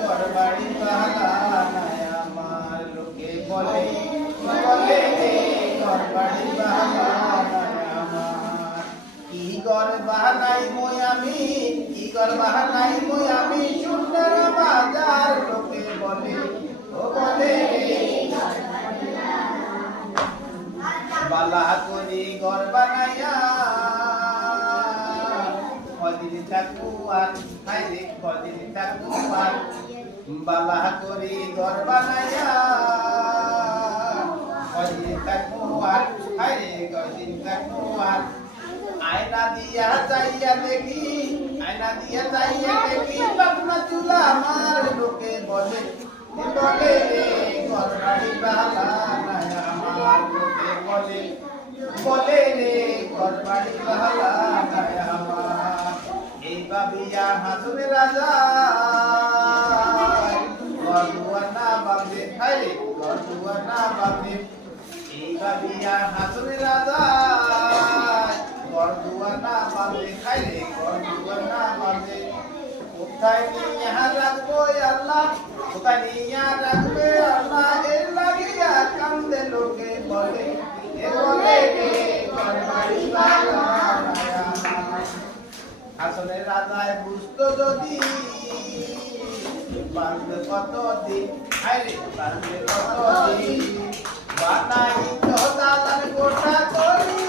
ঘর বাড়ি বালা নাই আমার লোকে বলে বলে রে ঘর বাড়ি বালা নাই আমার কি ঘর বানাই মই আমি কি ঘর বানাই মই আমি সুন্দর বাজার লোকে বলে ও বলে বালা করি ঘর বানাইয়া কদিন থাকুয়ার হাইরে কদিন থাকুয়ার বালা করি ঘর বানাইয়া কদিন থাকুয়ার হাইরে কদিন থাকুয়ার আয়না দিয়া চাইয়া দেখি আয়না দিয়া চাইয়া দেখি বাপনা চুলা আমার লোকে বলে বলে ঘর বাড়ি বালা নাই আমার লোকে বলে বলে রে ঘর বাড়ি বালা নাই আমার এই বাবিয়া হাসুরে রাজা ঘর দুয়ার না বাঁধে হায়রে ঘর দুয়ার না বাঁধে এই বাবিয়া হাসুরে রাজা ঘর দুয়ার না বাঁধে হায়রে ঘর দুয়ার না বাঁধে কোথায় নিয়ে রাখবো আল্লাহ কোথায় নিয়ে রাখবে আল্লাহ এর লাগিয়া কান্দে লোকে বলে এ বলে রে ঘর বাড়ি বালা নাই আমার আসলে রাজায় বুঝতো যদি বাঁধবে কত দিন আরে বাঁধবে কত দিন বানাই তো দালান গোটা করি